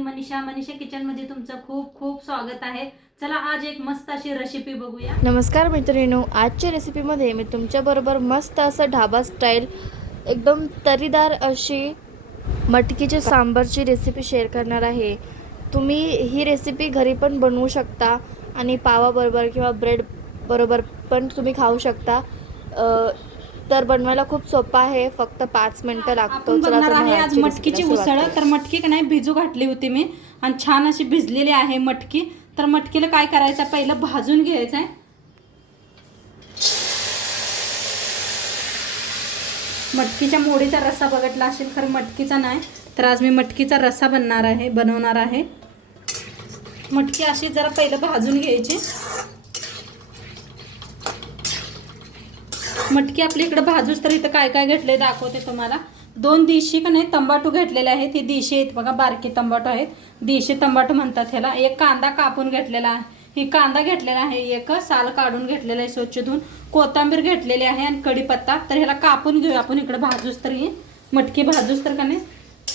मी Manisha kitchen मध्ये तुमचं खूप खूप स्वागत आहे। चला आज एक मस्त अशी रेसिपी बघूया। नमस्कार मित्रांनो, आजच्या रेसिपीमध्ये मी तुमच्याबरोबर मस्त असं ढाबा स्टाईल एकदम तरीदार अशी मटकीच्या सांबारची रेसिपी शेअर करणार आहे। तुम्ही ही रेसिपी घरी पण बनवू शकता आणि पावाबरोबर किंवा ब्रेड बरोबर पण तुम्ही खाऊ शकता। तर बनवायला खूप सोपं आहे, फक्त 5 मिनिटं लागतो। आपण बघणार आहे आज मटकीची उसळ। तर मटकी का नाही भिजू घातली होती मी आणि छान अशी भिजलेली आहे मटकी। तर मटकीला काय करायचं, पहिलं भाजून घ्यायचं आहे। मटकीच्या मोडीचा रस्सा बघितला असेल, खरं मटकीचा नाही। तर आज मी मटकीचा रस्सा बनवणार आहे। मटकी अशी जरा पहिलं भाजून घ्यायची। मटकी आपली इकडे भाजूस तर इथं काय काय घेतले दाखवते तुम्हाला। 2 देशी का नाही तंबाटू घेतलेले आहेत। हे देशी आहेत बघा, बारके तंबाटू आहेत, देशी तंबाटू म्हणतात ह्याला। एक कांदा कापून घेतलेला आहे, ही कांदा घेतलेला आहे, एक साल काढून घेतलेला आहे स्वच्छ धुवून। कोथिंबीर घेतलेली आहे आणि कढीपत्ता। तर ह्याला कापून घेऊया आपण इकडे भाजूस तर, ही मटकी भाजूस तर का नाही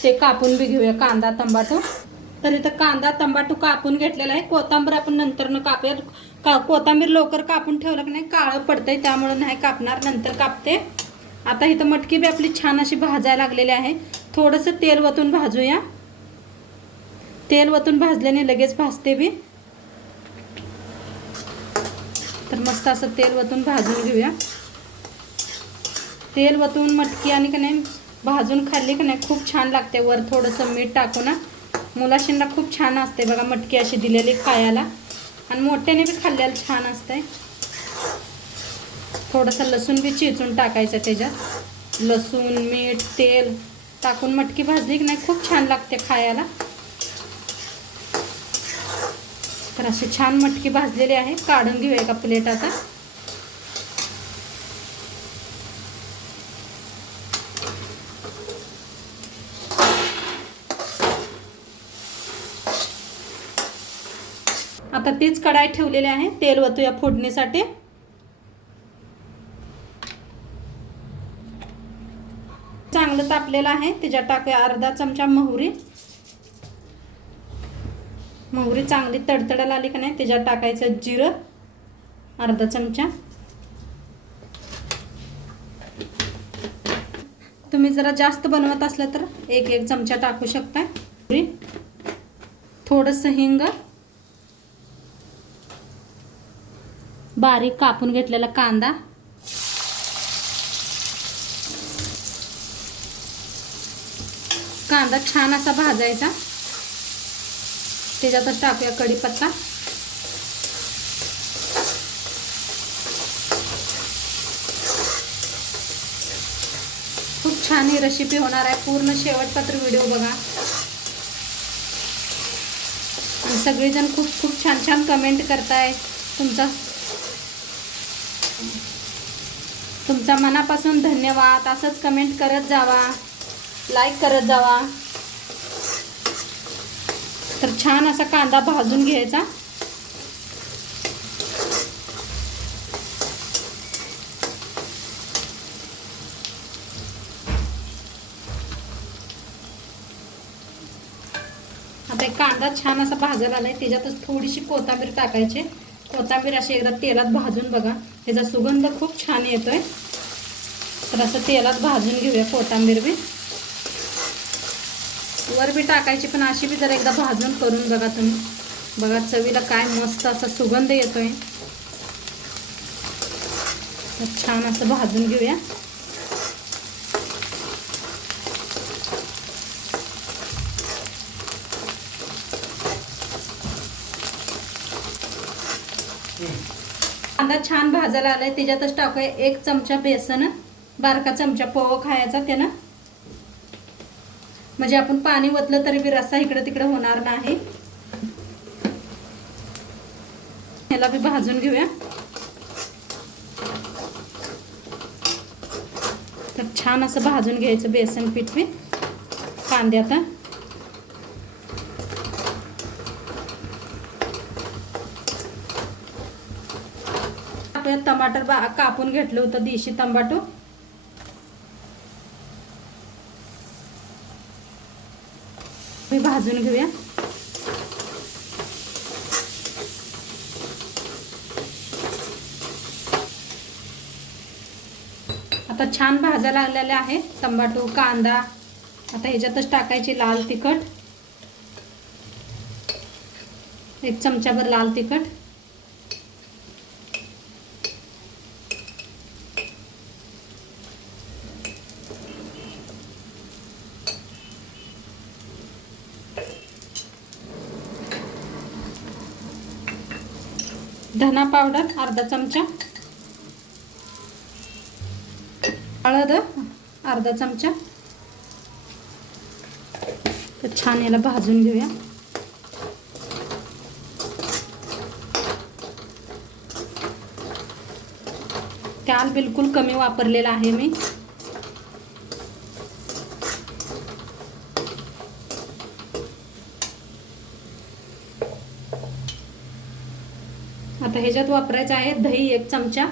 ते कापून बी घेऊया कांदा तंबाटू। तर इथं कांदा तंबाटू कापून घेतलेला आहे। कोथिंबीर आपण नंतरनं कापूया। कोथिंबीर लवकर कापून ठेवलं की नाही काळं पडतंय, त्यामुळे नाही कापणार, नंतर कापते। आता इथं मटकी बी आपली छान अशी भाजायला लागलेली आहे। थोडंसं तेल वतून भाजूया। तेल वतून भाजल्याने लगेच भाजते बी। तर मस्त असं तेल वतून भाजून घेऊया। तेल वतून मटकी आणि का नाही भाजून खाल्ली की नाही खूप छान लागते। वर थोडंसं मीठ टाकू ना, मुलाशींना खूप छान असते बघा मटकी अशी दिलेली खायला, आणि मोठ्याने बी खाल्ल्याला छान असते। थोडंसं लसूण बी चिचून टाकायचं त्याच्यात। लसूण मीठ तेल टाकून मटकी भाजली की नाही खूप छान लागते खायला। तर अशी छान मटकी भाजलेली आहे, काढून घेऊया एका प्लेट आता। आता तीच कढाई ठेवलेली आहे, तेल वतूया फोडणीसाठी। चांगलं तापलेलं आहे, त्याच्यात टाकूया अर्धा चमचा मोहरी। मोहरी चांगली तडतडायला आली की नाही त्याच्यात टाकायचं जिरं अर्धा चमचा। तुम्ही जरा जास्त बनवत असलं तर एक चमचा टाकू शकता। थोडंसं हिंग, बारीक कापून घेतलेला कांदा, कांदा छान असा भाजायचा। त्याच्यातच टाकूया कढीपत्ता। खूप छान ही रेसिपी होणार आहे, पूर्ण शेवटपर्यंत व्हिडिओ बघा। आणि सगळेजण खूप खूप छान छान कमेंट करताय। तुमचा मनापासून धन्यवाद। असंच कमेंट करत जावा, लाईक करत जावा। तर छान असा कांदा भाजून घ्यायचा। आता कांदा छान असा भाजायला आलाय, त्याच्यातच थोडीशी कोथिंबीर टाकायची। कोथिंबीर अशी एकदा तेलात भाजून बघा, त्याचा सुगंध खूप छान येतोय। तर असं तेलात भाजून घेऊया कोथिंबीर बी। वर बी टाकायची, पण अशी बी जरा एकदा भाजून करून बघा तुम्ही, बघा चवीला काय मस्त असा सुगंध येतोय। तर छान असं भाजून घेऊया। कांदा छान भाजायला आलाय, त्याच्यातच टाकूया 1 चमचा बेसन, बारका चमचा पोहा खायचा त्यानं, म्हणजे आपण पाणी वतलं तरी बी रस्सा इकडे तिकडे होणार नाही। ह्याला बी भाजून घेऊया। तर छान असं भाजून घ्यायचं बेसन पीठ बी कांद्यात। आपल्या टमाटर कापून घेतलं होतं देशी तंबाटू, भाजून घेऊया। आता छान भाजा लागलेले आहे टमाटो कांदा. आता ह्याच्यातच टाकायची लाल तिखट, 1 चमचाभर लाल तिखट, धना पावडर अर्धा चमचा, हळद अर्धा चमचा. तर छान याला भाजून घेऊया. तेल बिलकुल कमी वापरलेला आहे मी. आता ह्याच्यात वापरायचं आहे दही 1 चमचा.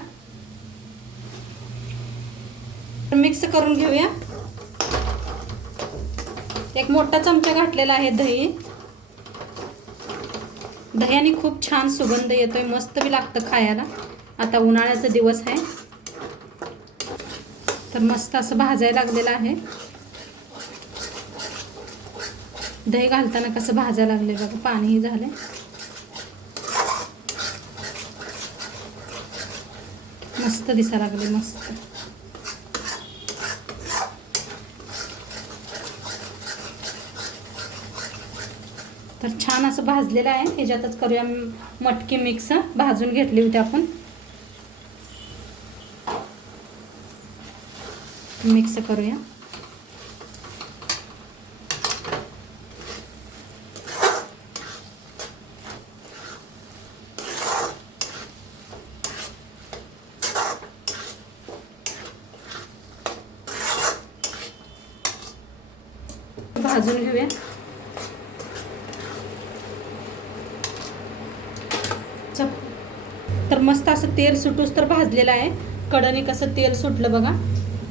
मिक्स करून घेऊया. 1 मोठा चमचा घातलेला आहे दही. दह्याने खूप छान सुगंध येतोय, मस्त बी लागतं खायला. आता उन्हाळ्याचा दिवस आहे तर मस्त असं भाजायला लागलेलं आहे. दही घालताना कसं भाजायला लागले बघा, पाणीही झाले. मस्त दिसायला लागले, मस्त. तर छान असं भाजलेलं आहे. ह्याच्यातच करूया मटकी मिक्स. भाजून घेतली होती आपण, मिक्स करूया. भाजून घेऊया. तर मस्त असं तेल सुटूस तर भाजलेलं आहे. कढईने कसं तेल सुटलं बघा,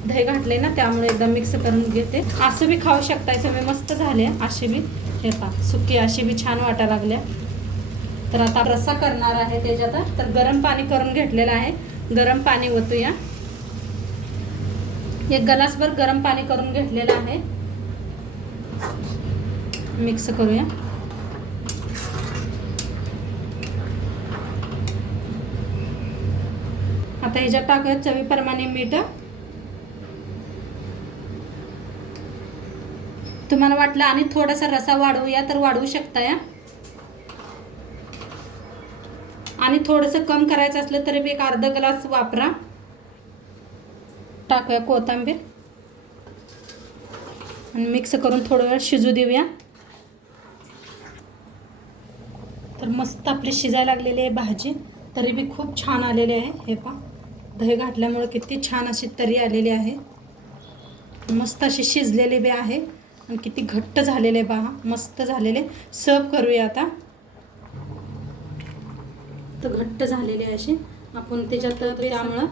दही घातले ना त्यामुळे एकदा मिक्स करून घेते. असं बी खाऊ शकताय तुम्ही, मस्त झाले. अशी बी हे पा सुकी अशी बी छान वाटायला लागल्या. तर आता रस्सा करणार आहे त्याच्यात. तर गरम पाणी करून घेतलेलं आहे. गरम पाणी ओतूया. 1 ग्लासभर गरम पाणी करून घेतलेलं आहे. मिक्स करूया. आता ह्याच्यात टाकूया चवीप्रमाणे मीठ. तुम्हाला वाटलं आणि थोडासा रसा वाढवूया तर वाढवू शकता या, आणि थोडंसं कम करायचं असलं तरी 1 अर्धा ग्लास वापरा. टाकूया कोथिंबीर आणि मिक्स करून थोडं वेळ शिजू देऊया. तर मस्त आपली शिजायला लागलेली आहे भाजी. तरी बी खूप छान आलेली आहे. हे पहा दही घातल्यामुळे किती छान अशी तरी आलेली आहे. मस्त अशी शिजलेली बी आहे आणि किती घट्ट झालेले पहा, मस्त झालेले. सर्व करूया आता. तर घट्ट झालेली आहे अशी आपण त्याच्यात. त्यामुळं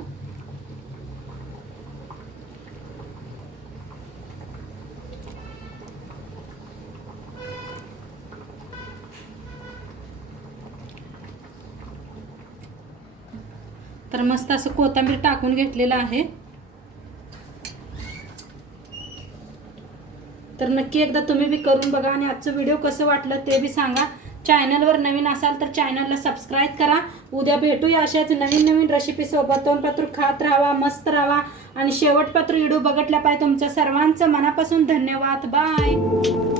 तर मस्त असं कोथिंबीर टाकून घेतलेलं आहे. तर नक्की एकदा तुम्ही बी करून बघा आणि आजचं व्हिडिओ कसं वाटलं ते बी सांगा. चॅनलवर नवीन असाल तर चॅनलला सबस्क्राईब करा. उद्या भेटूया अशाच नवीन नवीन रेसिपी सोबत. तोंडपात्र खात राहा, मस्त राहा आणि शेवटपात्र व्हिडिओ बघितल्या पाहिजे. तुमच्या सर्वांचं मनापासून धन्यवाद. बाय.